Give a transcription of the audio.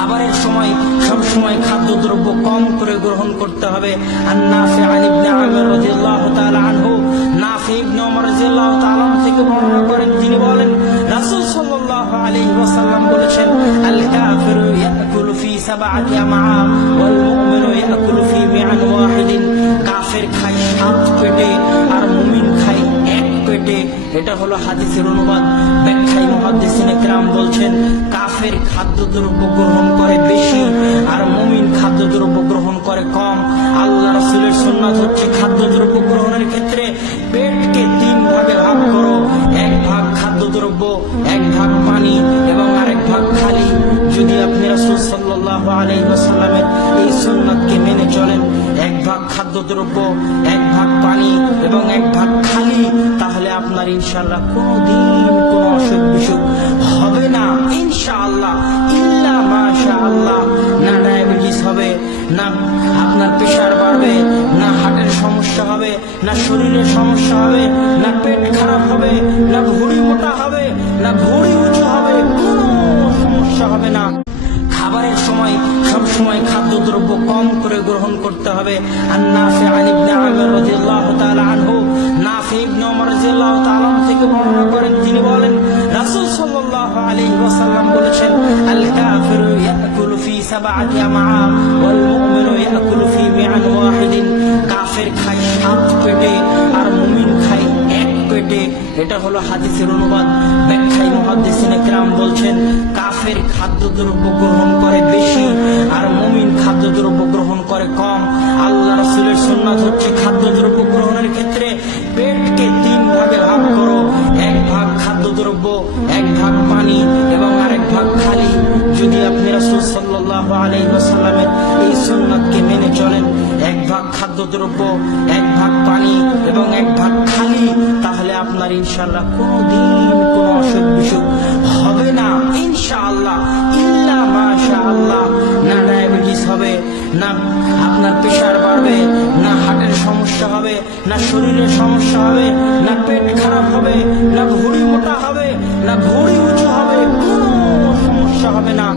খাবারের সময় সবসময় খাদ্যদ্রব্য কম করে গ্রহণ করতে হবে। আর নাফি ইবনে আমির রাদিয়াল্লাহু তাআলা আনহু, নাফি ইবনে ওমর রাদিয়াল্লাহু তাআলা থেকে বর্ণনা করেন, তিনি বলেন রাসূল সাল্লাল্লাহু আলাইহি ওয়াসাল্লাম বলেছেন, আল কাফিরু ইয়াকুলু ফি সাবআতি আমআ ওয়াল মুমিনু ইয়াকুলু ফি মিআন ওয়াহিদিন। কাফের খায় 7 পেটে আর মুমিন খায় 1 পেটে। এটা হলো হাদিসের অনুবাদ। ব্যাখ্যায় মুহাদ্দিসিনে কেরাম বলছেন, কাফের খাদ্যদ্রব্য গ্রহণ করে বেশি আর মুমিন খাদ্যদ্রব্য গ্রহণ করে কম। আল্লাহ রাসূলের সুন্নাত হচ্ছে খাদ্যদ্রব্য গ্রহণের ক্ষেত্রে পেটকে 3 ভাগে ভাগ করো। 1 ভাগ খাদ্যদ্রব্য, 1 ভাগ পানি এবং আরেক ভাগ খালি। যদি আপনি রাসূল সাল্লাল্লাহু আলাইহি ওয়াসাল্লামের এই সুন্নাতকে মেনে চলেন, 1 ভাগ খাদ্যদ্রব্য, 1 ভাগ পানি এবং 1 ভাগ খালি, তাহলে আপনার ইনশাআল্লাহ কোনোদিন কোনো অসুখ বিসুখ হবে না ইনশাআল্লাহ, ইল্লা মাশাআল্লাহ। না ডায়াবেটিস হবে, না আপনার প্রেশার বাড়বে, না হার্টের সমস্যা হবে, না শরীরের সমস্যা হবে, না পেট খারাপ হবে, না ভুঁড়ি মোটা হবে, না ভুঁড়ি উঁচু হবে, কোনো সমস্যা হবে না। খাবারের সময় সবসময় খাদ্যদ্রব্য কম করে গ্রহণ করতে হবে। আর নাফি ইবনে আমির রাদিয়াল্লাহু তাআলা আনহু, নাফি ইবনে ওমর রাদিয়াল্লাহু তাআলা থেকে বর্ণনা করেন, তিনি বলেন রাসূল সাল্লাল্লাহু আলাইহি ওয়াসাল্লাম বলেছেন, আল কাফিরু ইয়াকুলু ফি সাবআতি আমআ ওয়াল মুমিনু ইয়াকুলু ফি মিআন ওয়াহিদিন। কাফের খায় 7 পেটে আর মুমিন খায় 1 পেটে। এটা হলো হাদিসের অনুবাদ। ব্যাখ্যায় মুহাদ্দিসিনে কেরাম বলছেন, কাফের খাদ্যদ্রব্য গ্রহণ করে বেশি আর মুমিন খাদ্যদ্রব্য গ্রহণ করে কম। আল্লাহ রাসূলের সুন্নাত হচ্ছে খাদ্যদ্রব্য গ্রহণের ক্ষেত্রে পেটকে 3 ভাগে ভাগ করো। 1 ভাগ খাদ্যদ্রব্য, 1 ভাগ পানি এবং আরেক ভাগ খালি। যদি আপনি রাসূল সাল্লাল্লাহু আলাইহি ওয়াসাল্লামের এই সুন্নাতকে মেনে চলেন, 1 ভাগ খাদ্যদ্রব্য, 1 ভাগ পানি এবং 1 ভাগ খালি, তাহলে আপনার ইনশাআল্লাহ কোনোদিন কোনো অসুখ বিসুখ হবে না ইনশাআল্লাহ, ইল্লা মাশাআল্লাহ। না ডায়াবেটিস হবে, না আপনার প্রেশার বাড়বে, না হার্টের সমস্যা হবে, না শরীরের সমস্যা হবে, না পেট খারাপ হবে, না ভুঁড়ি মোটা হবে, না ভুঁড়ি উঁচু হবে, কোনো সমস্যা হবে না।